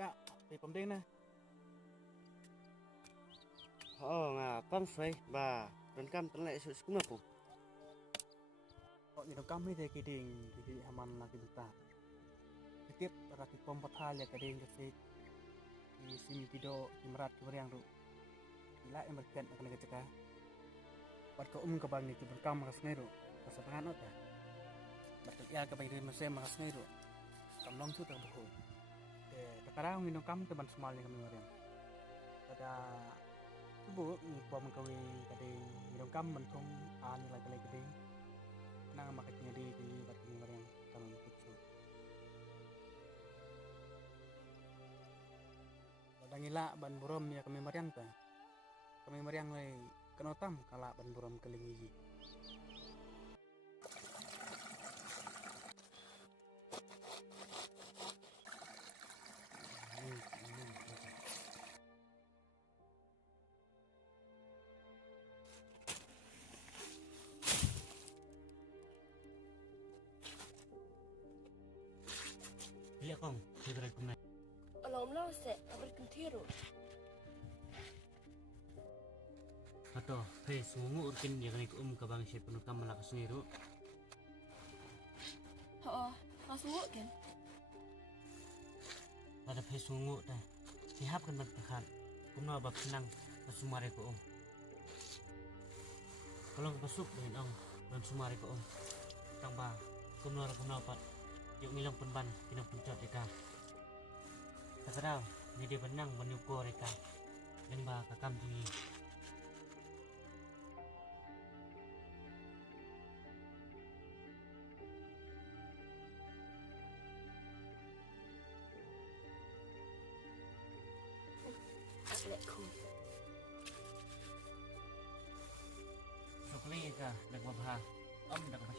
Pak, pemdeng na. Oh, con xoay bà tuần cam tuần lệ sự cũng là phụ. Ni kami de kiding di aman lagi buta. Setiap raki pompatal ya kading kasi di sini pido imrat kemariang ru. Ila emerken akan ngeceka. Pat ko ke bang ni kam makas ngeru. Pasal panganot ya. Batul ya ke bang mase makas ngeru. Kam long su tak buku. Sekarang minum kam ke ban semal ni kami mariang. Pada ibu bom kawi kading minum kam mentung ani lagi kading. Nang makanya di batin orang kami kecil. Badangila ban burom ya kami mariang ta. Kami mariang lay kenotam kala ban burom kelingi. Lihat kong, sudah rekomend. Alam lah se, abis kentiru. Atau, hei, semua urkin yang naik ke bang siapa penuh kam malakas niru. Masuk kan? Ada hei semua dah. Siap kan bertahan. Kumno abab senang pasumare ko Kalau pasuk dengan dan sumare ko Tang ba, kumno pat. Yung ilang penban pinang pencot ika. Takaraw, hindi benang menyukur ika. Yang ba kakam tinggi. Assalamualaikum. Sukli ika nagbabha. Dak